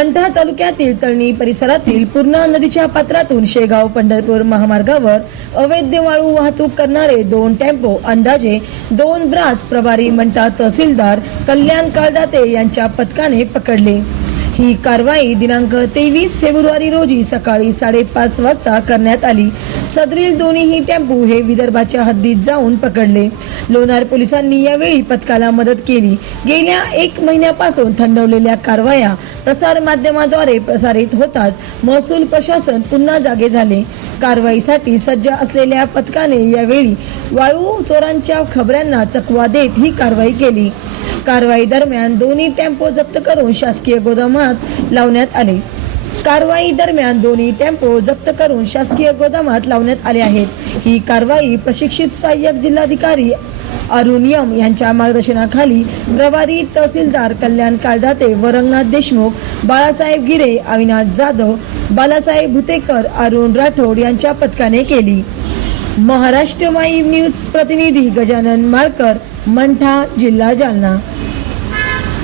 मंठा तालुक्यातील तळणी परिसरातील पूर्णा नदीच्या पात्रातून शेगाव पंढरपूर महामार्गावर अवैध वाळू वाहतूक करणारे 2 टेम्पो अंदाजे 2 ब्रास प्रभारी मंठा तहसीलदार कल्याण काळदाते यांच्या पथकाने पकडले। ही कारवाई दिनांक 23 फेब्रुवारी रोजी सकाळी 5:30 वाजता करण्यात आली। सदरील दोन्ही टेम्पो हे विदर्भाच्या हद्दीत जाऊन पकडले। लोणार पोलिसांनी यावेळी पथकाला मदत केली। गेल्या 1 महिन्यापासून थंडवलेल्या कारवाया प्रसार माध्यमाद्वारे प्रसारित होताच महसूल प्रशासन पुन्हा जागे झाले। कारवाईसाठी सज्ज असलेल्या पथकाने यावेळी वाळू चोरांच्या खबऱ्यांना चकवा देत ही कारवाई केली। कारवाई दरम्यान दोन्ही टेम्पो जप्त करून शासकीय गोदामात लावण्यात आले। कारवाई दरम्यान दोन्ही टेम्पो जप्त करून शासकीय गोदामात लावण्यात आले आहेत। ही कारवाई प्रशिक्षित सहाय्यक जिल्हाधिकारी अरुण यम यांच्या मार्गदर्शनाखाली प्रभारी तहसीलदार कल्याण काळदाते व रंगनाथ देशमुख, बाळासाहेब गिरे, अविनाश जाधव, बालासाहेब भुतेकर, अरुण राठोड यांच्या पथकाने केली। महाराष्ट्र वाईव न्यूज प्रतिनिधी गजानन माळकर, मंठा, जिल्हा जालना।